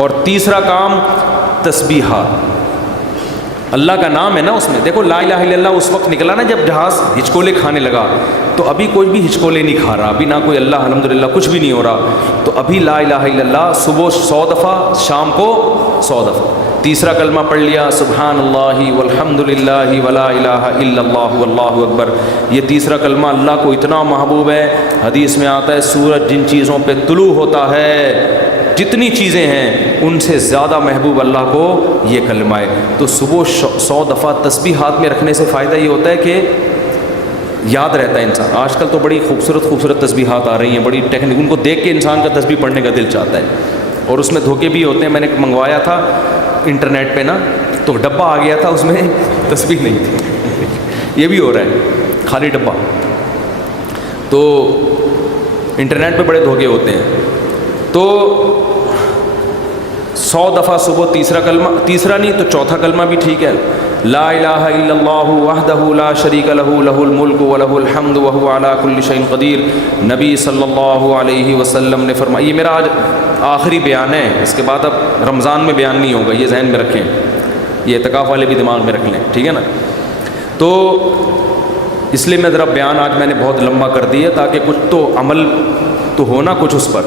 اور تیسرا کام تسبیحات، اللہ کا نام ہے نا اس میں. دیکھو لا الہ الا اللہ اس وقت نکلا نا جب جہاز ہچکولے کھانے لگا، تو ابھی کوئی بھی ہچکولے نہیں کھا رہا، ابھی نہ کوئی اللہ الحمدللہ کچھ بھی نہیں ہو رہا. تو ابھی لا الہ الا اللہ صبح 100 دفعہ، شام کو 100 دفعہ. تیسرا کلمہ پڑھ لیا سبحان اللہ والحمد للہ ولا الہ الا اللہ واللہ اکبر. یہ تیسرا کلمہ اللہ کو اتنا محبوب ہے، حدیث میں آتا ہے سورج جن چیزوں پہ طلوع ہوتا ہے، جتنی چیزیں ہیں ان سے زیادہ محبوب اللہ کو یہ کلمہ ہے. تو صبح 100 دفعہ تسبیح ہاتھ میں رکھنے سے فائدہ یہ ہوتا ہے کہ یاد رہتا ہے انسان. آج کل تو بڑی خوبصورت تسبیحات آ رہی ہیں، بڑی ٹیکنیک، ان کو دیکھ کے انسان کا تسبیح پڑھنے کا دل چاہتا ہے. اور اس میں دھوکے بھی ہوتے ہیں. میں نے منگوایا تھا انٹرنیٹ پہ نا، تو ڈبہ آ گیا تھا اس میں تسبیح نہیں تھی. یہ بھی ہو رہا ہے، خالی ڈبہ. تو انٹرنیٹ پہ بڑے دھوکے ہوتے ہیں. تو 100 دفعہ صبح تیسرا کلمہ، تیسرا نہیں تو چوتھا کلمہ بھی ٹھیک ہے، لا الہ الا اللہ وحدہ لا شریک لہ لہ الملک ولہ الحمد وہو علی کل شیء قدیر. نبی صلی اللہ علیہ وسلم نے فرمایا، یہ میرا آج آخری بیان ہے، اس کے بعد اب رمضان میں بیان نہیں ہوگا، یہ ذہن میں رکھیں، یہ اعتکاف والے بھی دماغ میں رکھ لیں، ٹھیک ہے نا. تو اس لیے میں ذرا بیان آج میں نے بہت لمبا کر دیا تاکہ کچھ تو عمل تو ہونا کچھ اس پر.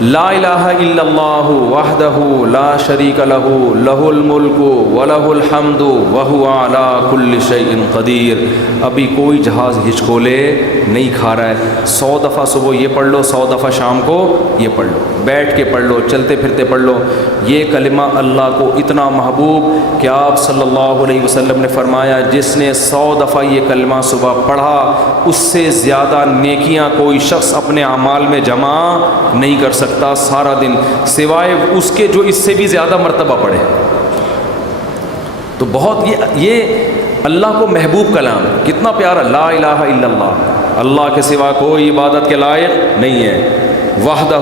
لا الہ الا اللہ وحدہ لا شریک لہ لہ الملک ولہ الحمد وہو علی کل شیء قدیر. ابھی کوئی جہاز ہچکولے نہیں کھا رہا ہے. 100 دفعہ صبح یہ پڑھ لو، 100 دفعہ شام کو یہ پڑھ لو، بیٹھ کے پڑھ لو، چلتے پھرتے پڑھ لو. یہ کلمہ اللہ کو اتنا محبوب کہ آپ صلی اللہ علیہ وسلم نے فرمایا جس نے 100 دفعہ یہ کلمہ صبح پڑھا اس سے زیادہ نیکیاں کوئی شخص اپنے اعمال میں جمع نہیں کر سکتا سارا دن، سوائے اس کے جو اس سے بھی زیادہ مرتبہ پڑھے. تو بہت یہ اللہ کو محبوب کلام، کتنا پیارا. لا الہ الا اللہ، اللہ کے سوا کوئی عبادت کے لائق نہیں ہے. وحدہ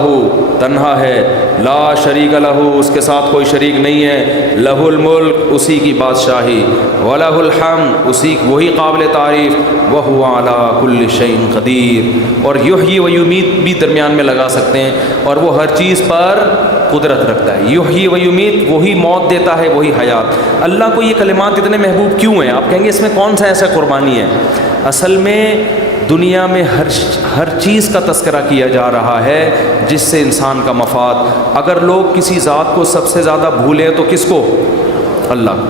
تنہا ہے، لا شریک لہ اس کے ساتھ کوئی شریک نہیں ہے، لہ الملک اسی کی بادشاہی، ولہ الحمد اسی وہی قابل تعریف، وہو علی کل شیء قدیر. اور یحیی و یمیت بھی درمیان میں لگا سکتے ہیں، اور وہ ہر چیز پر قدرت رکھتا ہے. یحیی و یمیت، وہی موت دیتا ہے وہی حیات. اللہ کو یہ کلمات اتنے محبوب کیوں ہیں؟ آپ کہیں گے اس میں کون سا ایسا قربانی ہے؟ اصل میں دنیا میں ہر چیز کا تذکرہ کیا جا رہا ہے جس سے انسان کا مفاد. اگر لوگ کسی ذات کو سب سے زیادہ بھولیں تو کس کو؟ اللہ.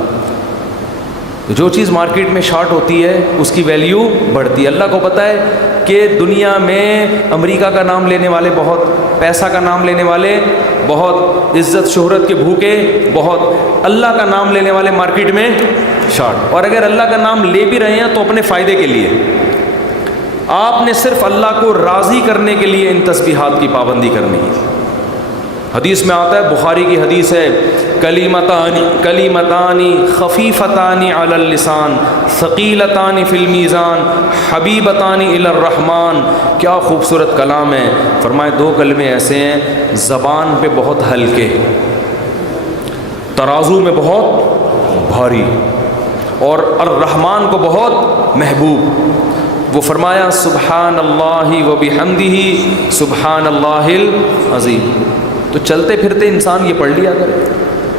جو چیز مارکیٹ میں شارٹ ہوتی ہے اس کی ویلیو بڑھتی ہے. اللہ کو پتہ ہے کہ دنیا میں امریکہ کا نام لینے والے بہت، پیسہ کا نام لینے والے بہت، عزت شہرت کے بھوکے بہت، اللہ کا نام لینے والے مارکیٹ میں شارٹ. اور اگر اللہ کا نام لے بھی رہے ہیں تو اپنے فائدے کے لیے. آپ نے صرف اللہ کو راضی کرنے کے لیے ان تسبیحات کی پابندی کرنی ہے. حدیث میں آتا ہے، بخاری کی حدیث ہے، کلیمتان خفیفتان علی اللسان ثقیلتان فی المیزان حبیبتان الی الرحمن. کیا خوبصورت کلام ہے. فرمائے 2 کلمے ایسے ہیں زبان پہ بہت ہلکے، ترازو میں بہت بھاری، اور الرحمن کو بہت محبوب. وہ فرمایا سبحان اللہ و بحمدہ سبحان اللہ العظیم. تو چلتے پھرتے انسان یہ پڑھ لیا کرے،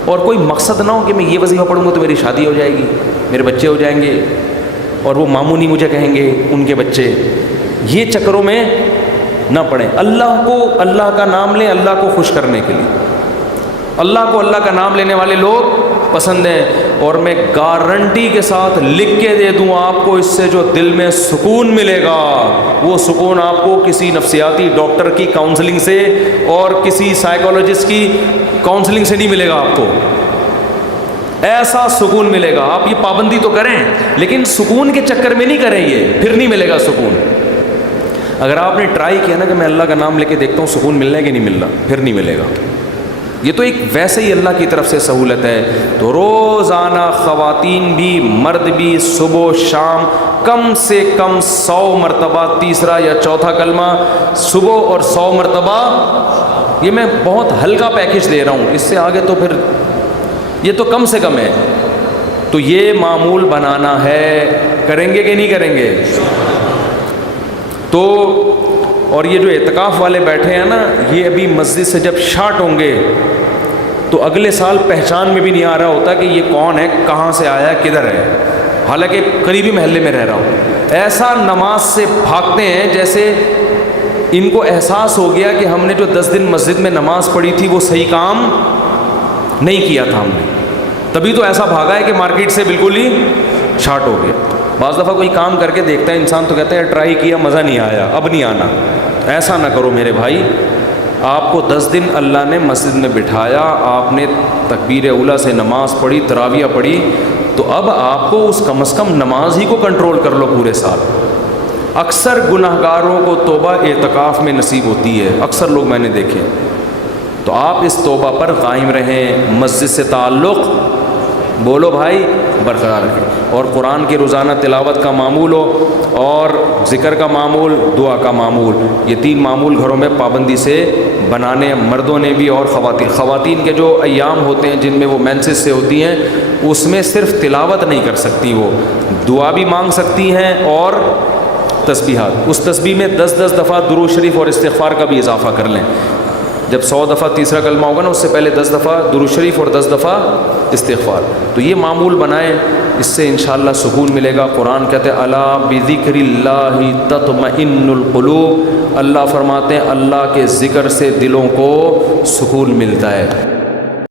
اور کوئی مقصد نہ ہو کہ میں یہ وظیفہ پڑھوں گا تو میری شادی ہو جائے گی، میرے بچے ہو جائیں گے، اور وہ ماموں نہیں مجھے کہیں گے ان کے بچے. یہ چکروں میں نہ پڑھیں. اللہ کو، اللہ کا نام لیں اللہ کو خوش کرنے کے لیے. اللہ کو اللہ کا نام لینے والے لوگ پسند ہیں. اور میں گارنٹی کے ساتھ لکھ کے دے دوں آپ کو، اس سے جو دل میں سکون ملے گا وہ سکون آپ کو کسی نفسیاتی ڈاکٹر کی کاؤنسلنگ سے اور کسی سائیکالوجسٹ کی کاؤنسلنگ سے نہیں ملے گا. آپ کو ایسا سکون ملے گا. آپ یہ پابندی تو کریں لیکن سکون کے چکر میں نہیں کریں، یہ پھر نہیں ملے گا سکون. اگر آپ نے ٹرائی کیا نا کہ میں اللہ کا نام لے کے دیکھتا ہوں سکون ملنا ہے کہ نہیں ملنا، پھر نہیں ملے گا. یہ تو ایک ویسے ہی اللہ کی طرف سے سہولت ہے. تو روزانہ خواتین بھی مرد بھی صبح و شام کم سے کم 100 مرتبہ تیسرا یا چوتھا کلمہ صبح اور 100 مرتبہ. یہ میں بہت ہلکا پیکج دے رہا ہوں، اس سے آگے تو پھر یہ تو کم سے کم ہے. تو یہ معمول بنانا ہے. کریں گے کہ نہیں کریں گے؟ تو اور یہ جو اعتکاف والے بیٹھے ہیں نا، یہ ابھی مسجد سے جب شارٹ ہوں گے تو اگلے سال پہچان میں بھی نہیں آ رہا ہوتا کہ یہ کون ہے، کہاں سے آیا، کدھر ہے، حالانکہ قریبی محلے میں رہ رہا ہوں۔ ایسا نماز سے بھاگتے ہیں جیسے ان کو احساس ہو گیا کہ ہم نے جو 10 دن مسجد میں نماز پڑھی تھی وہ صحیح کام نہیں کیا تھا ہم نے، تبھی تو ایسا بھاگا ہے کہ مارکیٹ سے بالکل ہی شارٹ ہو گیا۔ بعض دفعہ کوئی کام کر کے دیکھتا ہے انسان تو کہتا ہے ٹرائی کیا، مزہ نہیں آیا، اب نہیں آنا۔ ایسا نہ کرو میرے بھائی، آپ کو 10 دن اللہ نے مسجد میں بٹھایا، آپ نے تکبیر اولیٰ سے نماز پڑھی، تراویح پڑھی، تو اب آپ کو کم از کم نماز ہی کو کنٹرول کر لو پورے سال۔ اکثر گناہ گاروں کو توبہ اعتکاف میں نصیب ہوتی ہے، اکثر لوگ میں نے دیکھے، تو آپ اس توبہ پر قائم رہیں، مسجد سے تعلق بولو بھائی برقرار رکھیں، اور قرآن کی روزانہ تلاوت کا معمول ہو، اور ذکر کا معمول، دعا کا معمول، یہ 3 معمول گھروں میں پابندی سے بنانے، مردوں نے بھی اور خواتین کے جو ایام ہوتے ہیں جن میں وہ مینسز سے ہوتی ہیں، اس میں صرف تلاوت نہیں کر سکتی، وہ دعا بھی مانگ سکتی ہیں اور تسبیحات۔ اس تسبیح میں 10 دفعہ درود شریف اور استغفار کا بھی اضافہ کر لیں۔ جب 100 دفعہ تیسرا کلمہ ہوگا نا، اس سے پہلے 10 دفعہ درود شریف اور 10 دفعہ استغفار، تو یہ معمول بنائیں، اس سے انشاءاللہ سکون ملے گا۔ قرآن کہتے ہیں الا بذکر اللہ تطمئن القلوب، اللہ فرماتے ہیں اللہ کے ذکر سے دلوں کو سکون ملتا ہے۔